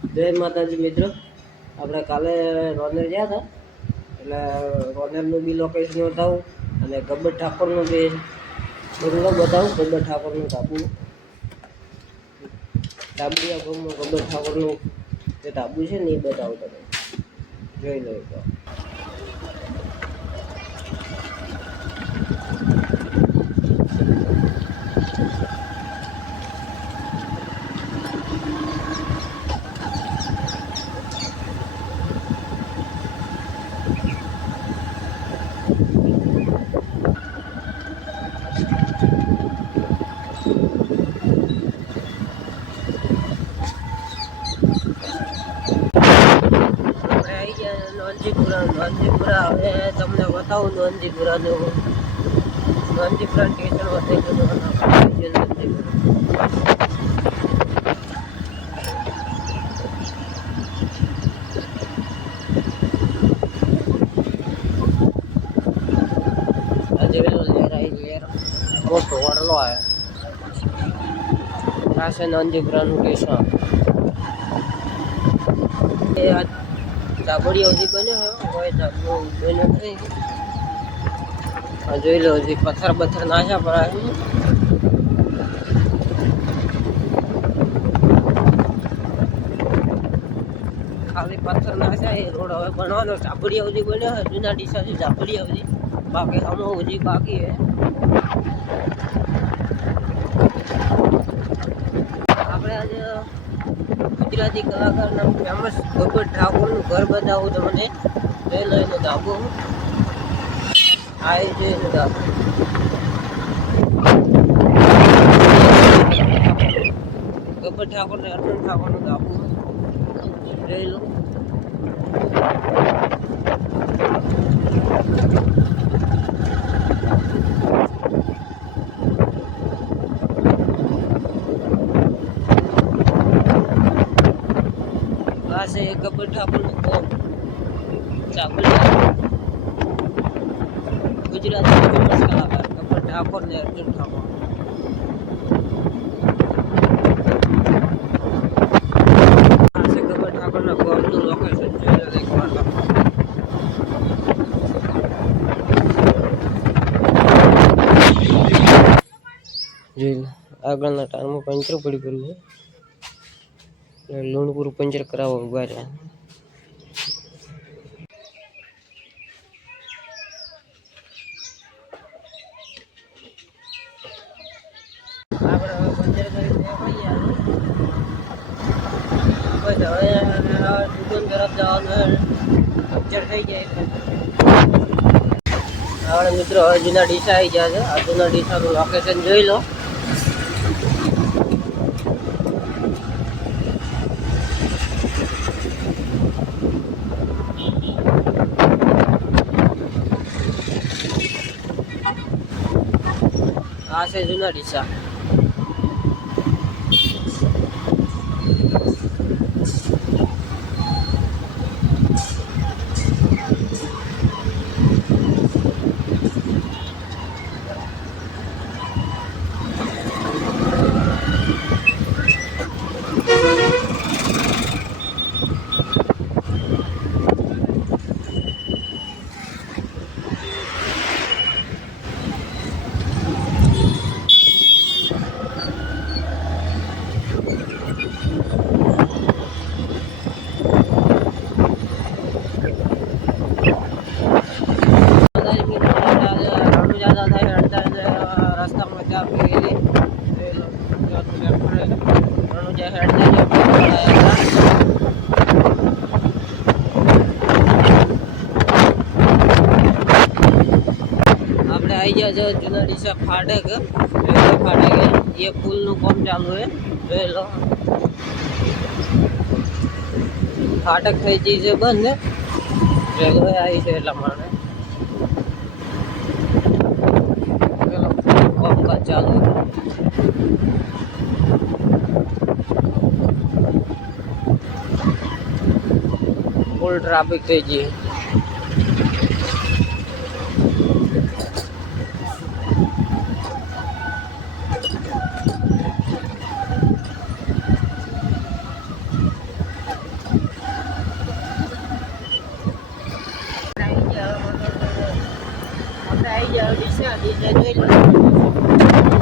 જય માતાજી મિત્રો, આપણે કાલે રોનેર ગયા હતા એટલે રોનેરનું બી લોકેશન બતાવું અને ગબ્બર ઠાકોરનું બી બંગલો બતાવું. ગબ્બર ઠાકોરનું ધાબુ, ધાબુયા ગામનું ગબ્બર ઠાકોરનું જે ધાબુ છે ને એ બતાવું. તમે જોઈ લો તો. નોંધીપુરા હવે તમને બતાવું. નોંધીપુરાનું નોંધીપુરા સ્ટેશન વધી ગયું. મોટો વડલો આવ્યો આ છે નોંધીપુરાનું સ્ટેશન. ધાબડી હજી બન્યો હોય ધાબો બન્યો નહીં. જોઈ લો હજી પથ્થર નાખ્યા પડાય. ખાલી પથ્થર નાખ્યા એ રોડ હવે બનવાનો. ધાબડી હજી બન્યો હોય જૂના ડીસાથી ધાબડી હજી બાકી હમો હજી બાકી હે. આપણે આજે ગુજરાતી કલાકારના ફેમસ ગબ્બર ઠાકોરનું ઘર બતાવું તમને. જોઈ લો એનો ધાબો. આ છે એનો ધાબો. ગબ્બર ઠાકોર ને અર્જુન ઠાકોરનું ધાબો જોઈ લો. આ છે ગબ્બર ઠાકોરનું ગામ ચાકલિયા. ગુજરાતી ફેમસ કલાકાર ગબ્બર ઠાકોર ને અર્જુન ઠાકોર. આ છે ગબ્બર ઠાકોરના ગામનું લોકેશન. જોઈ લો આગળના ટાયરમાં પંચર પડી ગયું છે. લુણપુર પંચર કરાવવા ઉભા રહ્યા. આપણે હવે પંચર કરી બસ હવે દુકાન તરફ જવાનું. પંચર થઈ જાય આપણે મિત્રો હવે જૂના ડીસા આવી ગયા છે. આ જૂના ડીસાનું લોકેશન જોઈ લો. આ છે જૂના ડીસા. રસ્તામાં ચા પીલી આપણે આવી ગયા છે જૂના ડીસા ફાટક. ફાટક એ પુલનું કામ ચાલુ છે. જોઈ લો ફાટક થઈ ગઈ છે બંધ. રેલવે આવી છે એટલા માટે કામકાજ ચાલુ. ફૂલ ટ્રાફિક થઈ ગઈ. ડીજે આવડી છે ડીજે જોઈ લો